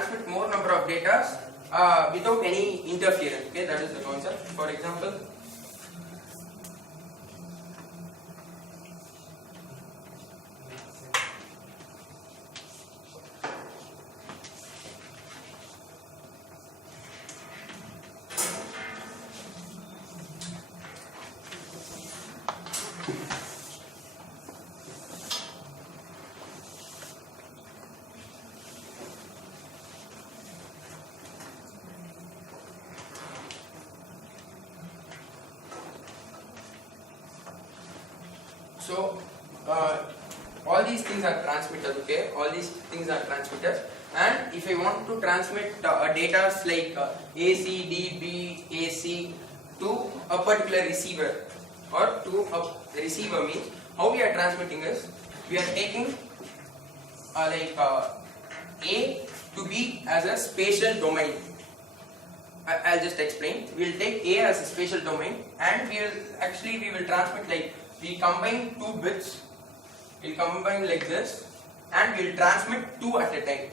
transmit more number of data without any interference. Okay, that is the concept. For example, so all these things are transmitters. Okay, all these things are transmitters, and if I want to transmit data like AC, DB, AC to a particular receiver or to a receiver, means how we are transmitting is we are taking A to B as a spatial domain. I'll just explain. We'll take A as a spatial domain, and we will transmit like we combine two bits. We'll combine like this, and we'll transmit two at a time.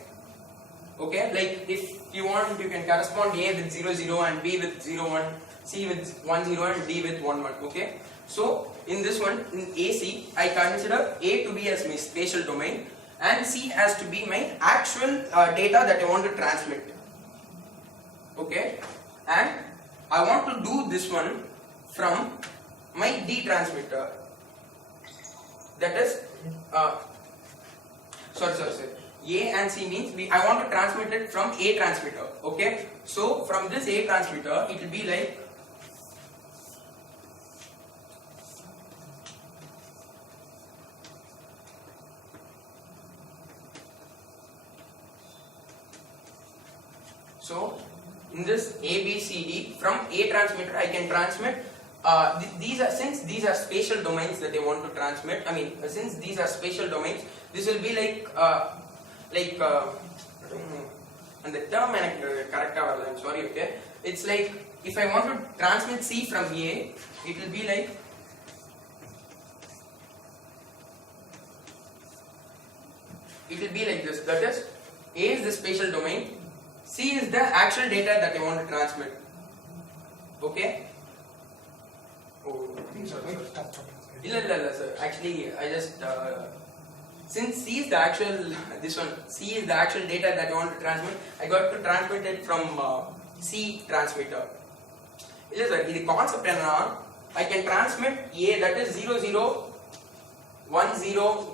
Okay, like if you want, you can correspond A with 0 0 and B with 0 1, C with 1 0 and D with 1 1. Okay, so in this one, in AC, I consider A to be as my spatial domain and C has to be my actual data that I want to transmit. Okay, and I want to do this one from my D transmitter. That is, sorry. A and C means I want to transmit it from A transmitter. Okay, so from this A transmitter, it will be like so. In this A, B, C, D, from A transmitter, I can transmit. Since these are spatial domains that they want to transmit. I mean, since these are spatial domains, this will be like I don't know, and the term correct. I'm sorry. Okay, it's like if I want to transmit C from A, it will be like this. That is, A is the spatial domain. C is the actual data that I want to transmit. Okay? Oh, sorry. Sir. Actually, I just since C is the actual C is the actual data that I want to transmit. I got to transmit it from C transmitter. Sir, the concept I can transmit A, that is 0 0 1 0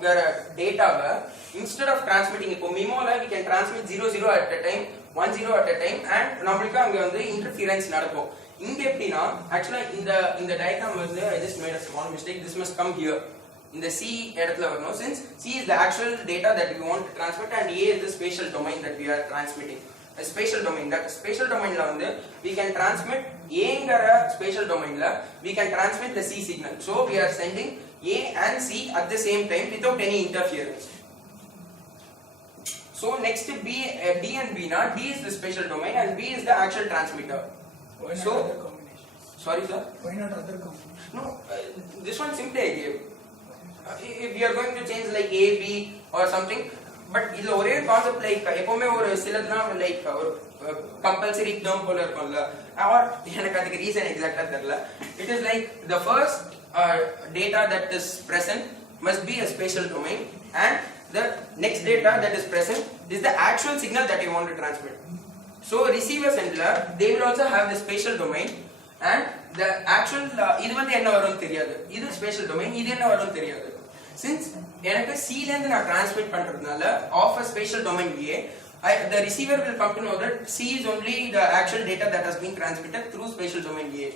data. Instead of transmitting MIMO, we can transmit 0 0 at a time, 1 0 at a time, and நம்மளுக்கு அங்க வந்து interference நடக்கும். இங்க எப்படினா actually in the diagram வந்து I just made a small mistake. This must come here. In the C இடத்துல வரணும். Since C is the actual data that we want to transmit and A is the spatial domain that we are transmitting. A spatial domain. That spatial domain la வந்து we can transmit Aங்கற spatial domain la we can transmit the C signal. So we are sending A and C at the same time without any interference. So next B, D and B now. D is the spatial domain and B is the actual transmitter. Why not so, other combinations? Sorry sir? Why not other combinations? No, this one simply I gave. If we are going to change like A, B or something, but இதுல ஒரே concept like எப்பவுமே ஒரு சிலதுலாம் like ஒரு compulsory term போல இருக்கும்ல or எனக்கு அதுக்கு reason எக்ஸாக்ட்டா தெரியல. It is like the first data that is present must be a spatial domain and the next data that is present is the actual signal that you want to transmit. So receiver sender, they will also have the spatial domain and the actual இது வந்து என்ன வரும்னு தெரியாது. இது spatial domain, இது என்ன வரும்னு தெரியாது. Since எனக்கு C ல இருந்து நான் transmit பண்றதுனால of a spatial domain A, the receiver will come to know that C is only the actual data that has been transmitted through spatial domain A.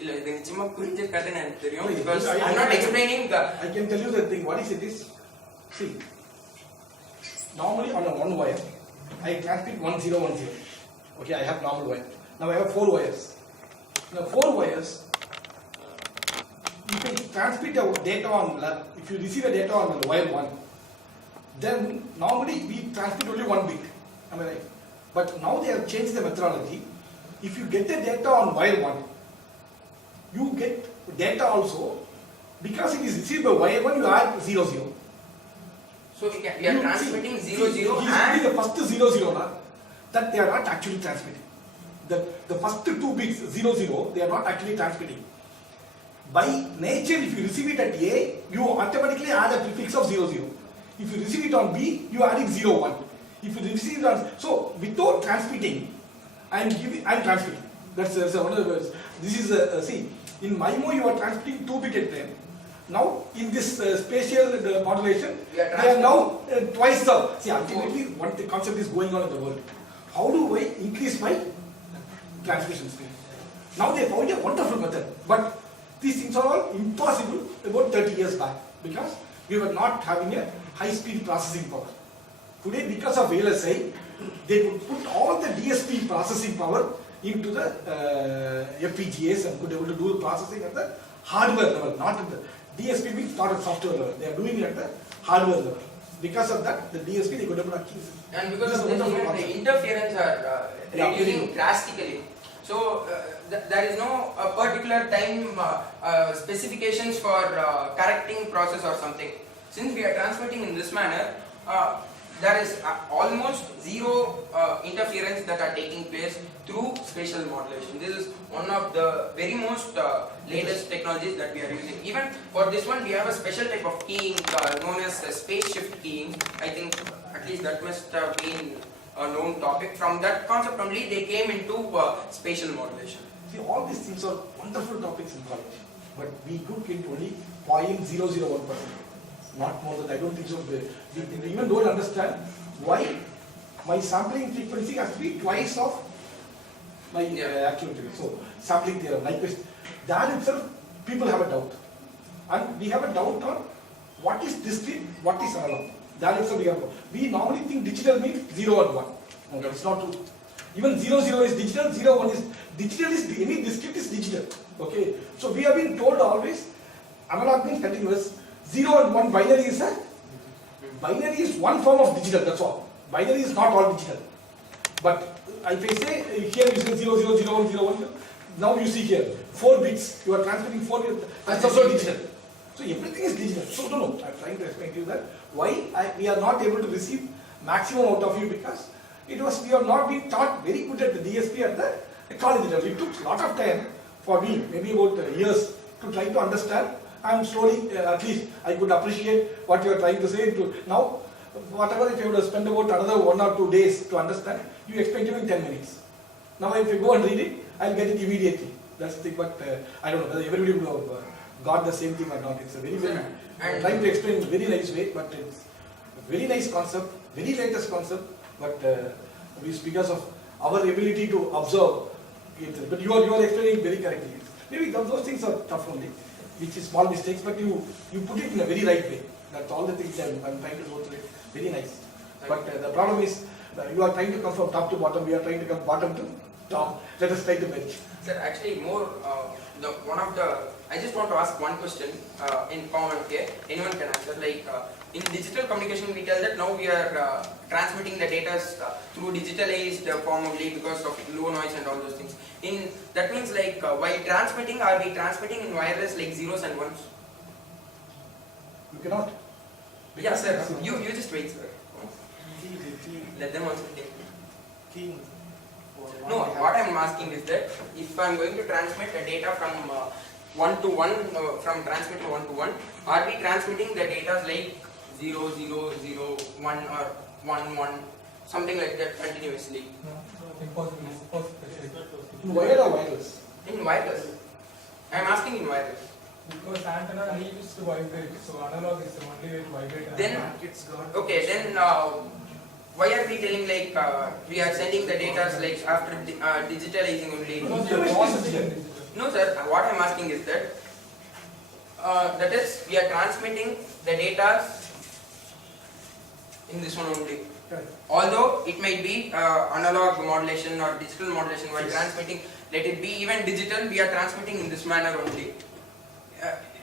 இல்ல இது நிச்சயமா புரிஞ்சிருக்காதுன்னு எனக்கு தெரியும் because I'm not explaining I can tell you the thing. What is it is, see, normally on a one wire I transmit 1010. Okay, I have normal wire. Now I have 4 wires. Now 4 wires, if I transmit a data on, if you receive a data on wire 1, then normally we transmit only 1 bit. Am I right? But now they have changed the methodology. If you get the data on wire 1, you get data also, because it is received by wire 1, you add 0 0. So we are transmitting 0 0 He's and the first 0 0 na, that they are not actually transmitting. The first 2 bits 0 0 they are not actually transmitting. By nature, if you receive it at A, you automatically add a prefix of 0 0. If you receive it on B, you add it 0 1. If you receive it on, so without transmitting, I am transmitting. That's one of the words. This is see, in MIMO you are transmitting 2 bit at a time. Now in this spatial modulation, they are now twice the. See, ultimately what the concept is going on in the world. How do I increase my transmission speed? Now they found a wonderful method, but these things are all impossible about 30 years back because we were not having a high-speed processing power. Today, because of VLSI, they could put all the DSP processing power into the FPGAs and could be able to do the processing at the hardware level, not at the DSP means not at software level. They are doing it at the hardware level. Because of that, the DSP they could have accused. And because of this, even the interference are reducing drastically. So there is no particular time specifications for correcting process or something. Since we are transmitting in this manner, there is almost zero interference that are taking place through spatial modulation. This is one of the very most latest technologies that we are using. Even for this one, we have a special type of keying known as space shift keying. I think at least that must have been a known topic. From that concept only, they came into spatial modulation. See, all these things are wonderful topics in college, but we could get only 0.001%. Not more than, I don't think so. We even don't understand why my sampling frequency has to be twice of my actual theory. So, sampling theorem, Nyquist, that itself, people have a doubt. And we have a doubt on what is discrete, what is analog. That itself we have. We normally think digital means 0 and 1. Okay, it's not true. Even 0 0 is digital, 0 1 is digital, any discrete is digital. Okay, so we have been told always analog means continuous. 0 and 1 binary is one form of digital, that's all. Binary is not all digital. But if I say here you say 0 0 0 1 0 1, now you see here 4 bits, you are transmitting 4 bits, that's also digital. So everything is digital. So no, I'm trying to explain to you that why we are not able to receive maximum out of you because we have not been taught very good at the DSP at the college level. It took a lot of time for me, maybe about years, to try to understand. I'm slowly, at least I could appreciate what you are trying to say. Now, whatever, if you would have spent about another 1 or 2 days to understand, you expect it in 10 minutes. Now, if you go and read it, I'll get it immediately. That's the thing, but I don't know whether everybody would have got the same thing or not. It's a very, I'm trying to explain in a very nice way, but it's a very nice concept, very latest concept, but it's because of our ability to observe it. But you are explaining very correctly. Maybe those things are tough only, which is small mistakes, but you put it in a very right way. That's all the things I'm trying to go through it. Very nice. But the problem is, you are trying to come from top to bottom, we are trying to come bottom to top. Let us try to bench. Sir, actually I just want to ask one question in common here. Anyone can answer. Like in digital communication, we tell that now we are transmitting the data through digitalized form only because of low noise and all those things. That means like while transmitting, are we transmitting in wireless like zeros and ones? You cannot. Yeah, sir. You just wait, sir. Let them also think. No, what I am asking is that if I am going to transmit the data from 1 to 1, from transmitter 1 to 1, are we transmitting the data like 0, 0, 0, 1 or 1, 1, something like that continuously? Impossible. In wired or wireless? In wireless. I am asking in wireless. Because antenna needs to vibrate, so analog is the only way to vibrate. Then, It's got okay, then why are we telling like we are sending the data like after digitalizing only? because your processing is No, sir. What I am asking is that that is we are transmitting the data in this one only. Correct. Although it might be analog modulation or digital modulation, while transmitting, let it be even digital, we are transmitting in this manner only.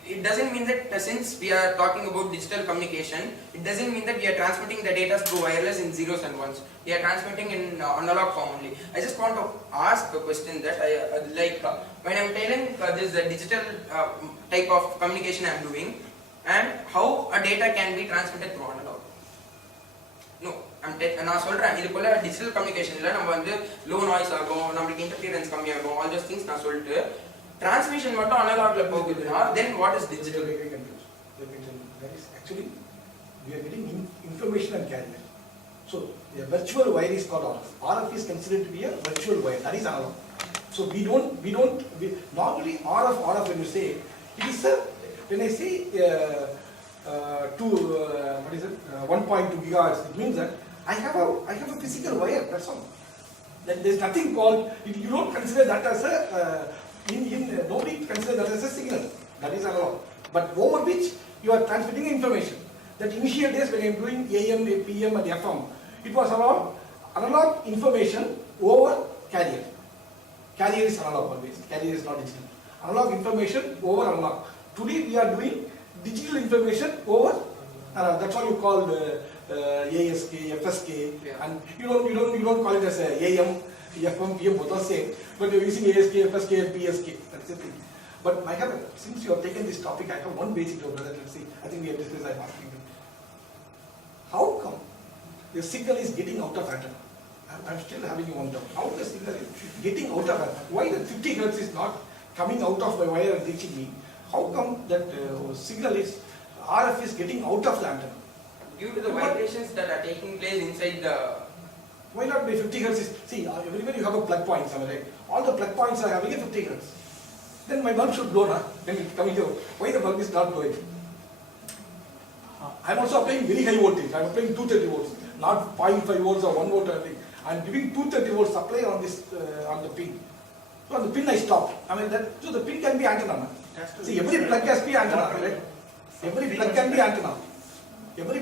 It doesn't mean that since we are talking about digital communication, it doesn't mean that we are transmitting the data through wireless in zeros and ones. We are transmitting in analog form only. I just want to ask a question that I like when I am telling this the digital type of communication I am doing, and how a data can be transmitted through analog. No, நான் சொல்றேன் இதுக்குள்ள digital கம்யூனிகேஷன்ல நம்ம வந்து low noise ஆகும், நம்மளுக்கு interference கம்மியாகும், all those things நான் சொல்லிட்டு டிரான்ஸ்மிஷன் மட்டும் அனலாக்ல போகுதுன்னா then what is digital? Very confused. Let me tell you. That is actually we are getting information and carrier. So the virtual wire is called RF. RF is considered to be a virtual wire. That is analog. So we normally RF when you say it is a, when I say what is it 1.2 gigahertz, it means that I have a physical wire. That's all. Then there's nothing called, you don't consider that as a nobody consider that as a signal. That is analog. But over which you are transmitting information. That initial days when I am doing AM, PM and FM, it was analog information over carrier. Carrier is analog always. Carrier is not digital. Analog information over analog. Today we are doing digital information over. That's what you call ASK, FSK, Yeah. and you don't call it as AM, FM, PM, both are same. But you're using ASK, FSK, and PSK. That's the thing. But I have, since you have taken this topic, I have one basic doubt, brother. Let's see. I think we have discussed. I'm asking you. How come the signal is getting out of antenna? I'm still having one doubt. How the signal is getting out of antenna? Why the 50 hertz is not coming out of my wire and reaching me? How come that signal is RF is getting out of the antenna? Due to the vibrations that are taking place inside the Why not by 50 hertz? See, everywhere you have a plug point somewhere, right? All the plug points are having a 50 hertz. Then my bulb should blow, huh? When it's coming here. Why the bulb is not blowing? I'm also applying very high voltage. I'm applying 230 volts, not 0.5 volts or 1 volt or anything. I'm giving 230 volts supply on this on the pin. So on the pin I stopped. I mean that. So the pin can be antenna. See, every plug has to be antenna, right? Every plug can be antenna. Every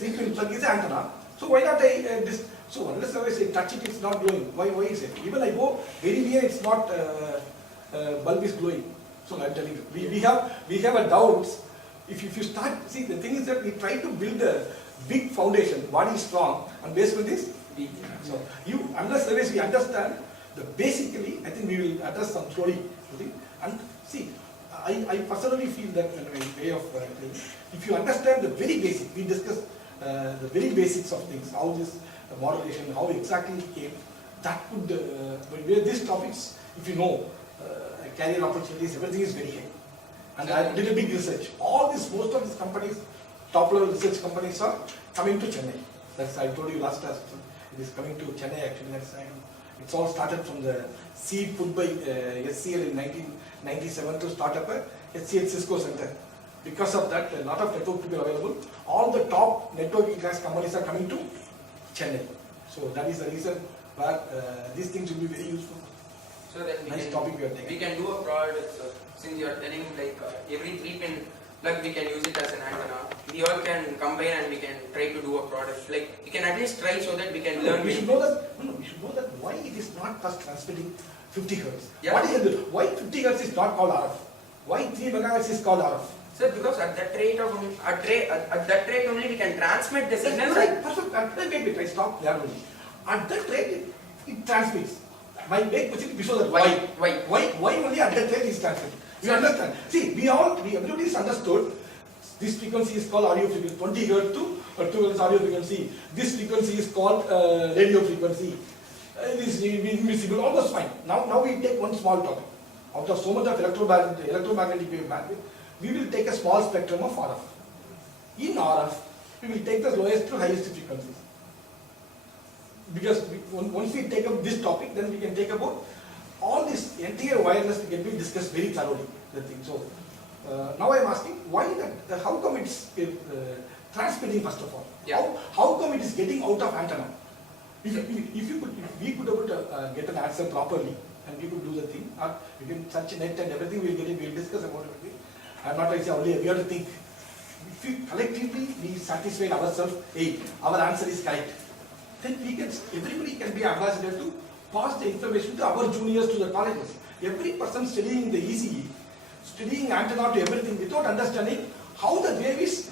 3-pin plug is antenna. So why not so unless I say touch it, it's not glowing. Why is it? Even I go very near, it's not bulb is glowing. So I'm telling you, we have a doubts. If you start, see, the thing is that we try to build a big foundation, body is strong, and based on this, so unless we understand the basically, I think we will address some slowly. And see, I personally feel that in a way of if you understand the very basic, we discussed the very basics of things, how this modulation, how exactly it came, that could, where these topics, if you know, carrier opportunities, everything is very high. And I did a big research. Most of these companies, top level research companies are coming to Chennai. That's, I told you last time, it is coming to Chennai actually. It's all started from the seed put by SCL in 1997 to start up a SCL Cisco center. Because of that, a lot of network to be available. All the top networking class companies are coming to Chennai. So that is the reason why these things will be very useful. so that Nice topic we are taking. we can do a product. So since you are telling like every 3-pin plug we can use it as an antenna, we all can combine and we can try to do a product. Like we can at least try so that we can learn. We should know that why it is not first transmitting 50 hertz. Yeah. Why 50 hertz is not called RF? Why 3 megahertz is called RF? Sir, because at that rate only we can transmit the signals. Right, perfect. Wait, I stop there only. At that rate, it transmits. My big question is that why only at that rate is transmitting? You understand? See, everybody is understood. This frequency is called audio frequency, 20 hertz to 2 hertz audio frequency. This frequency is called radio frequency. This is invisible, almost fine. Now we take one small topic. Out of so much of electromagnetic wave bandwidth, we will take a small spectrum of RF. In RF, we will take the lowest to highest frequencies. Because once we take up this topic, then we can take about all this entire wireless can be discussed very thoroughly. The thing. So now I am asking why that? How come it's transmitting first of all? Yeah. How come it is getting out of antenna? If we could get an answer properly and we could do the thing, or we can search net and everything, we'll discuss about everything. I'm not going to say only we have to think. If we collectively we satisfy ourselves, hey, our answer is correct, then everybody can be ambassador to pass the information to our juniors to the colleges. Every person studying the ECE, studying antenna to everything without understanding how the wave is